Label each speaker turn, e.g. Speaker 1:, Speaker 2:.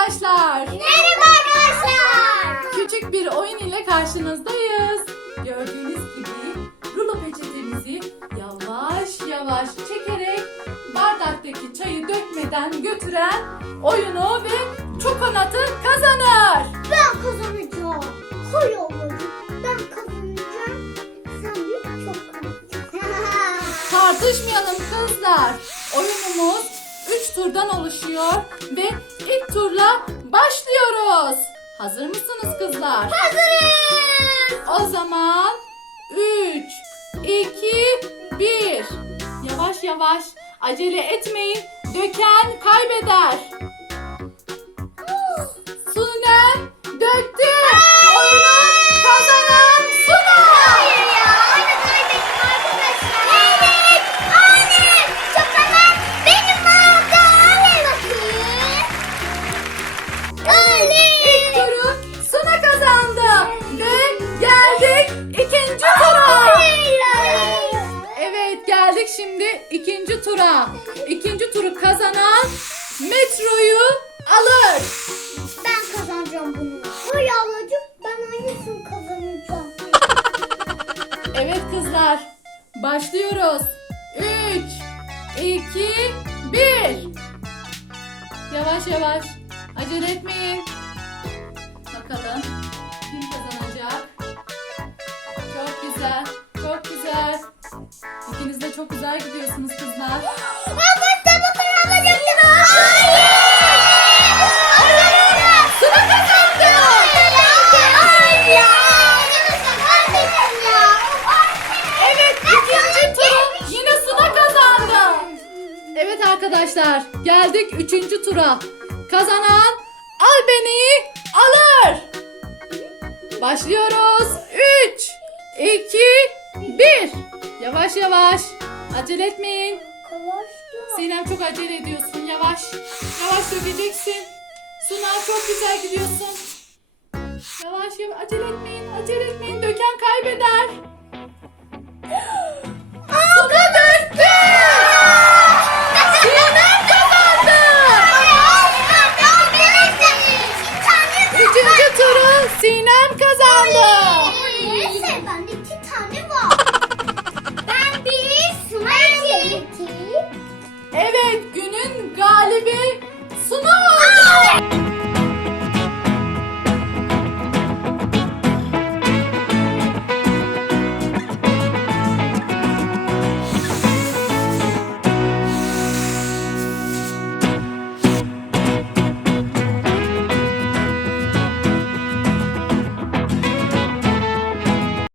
Speaker 1: arkadaşlar.
Speaker 2: Merhaba arkadaşlar.
Speaker 1: Küçük bir oyun ile karşınızdayız. Gördüğünüz gibi rulo peçetemizi yavaş yavaş çekerek bardaktaki çayı dökmeden götüren oyunu ve çokonatı kazanır.
Speaker 2: Ben kazanacağım. Koy oğlum. Ben kazanacağım. Sen de çok kazanacaksın.
Speaker 1: Tartışmayalım kızlar. Oyunumuz 3 turdan oluşuyor ve ilk turla başlıyoruz. Hazır mısınız kızlar?
Speaker 2: Hazırız.
Speaker 1: O zaman 3, 2, 1. Yavaş yavaş acele etmeyin. Döken şimdi ikinci tura. İkinci turu kazanan metroyu alır.
Speaker 2: Ben kazanacağım bunu. Hayır ablacığım ben aynısını kazanacağım.
Speaker 1: Evet kızlar başlıyoruz. 3, 2, 1. Yavaş yavaş acele etmeyin. Bakalım kim kazanacak? Çok güzel. Çok güzel gidiyorsunuz kızlar. Evet ikinci turu yine Suna kazandı. Evet arkadaşlar geldik üçüncü tura. Kazanan Albeni'yi alır. Başlıyoruz. 3, 2, 1. Yavaş yavaş. Acele etmeyin. Sinem çok acele ediyorsun. Yavaş. Yavaş dökeceksin. Suna çok güzel gidiyorsun. Yavaş yavaş. Acele etmeyin. Acele etmeyin. Döken kaybeder.
Speaker 2: Aldı döktü. Sinem
Speaker 1: kazandı.
Speaker 2: Üçüncü turu
Speaker 1: Sinem kazandı.
Speaker 2: Ben de iki tane
Speaker 1: Ali Bey, Suna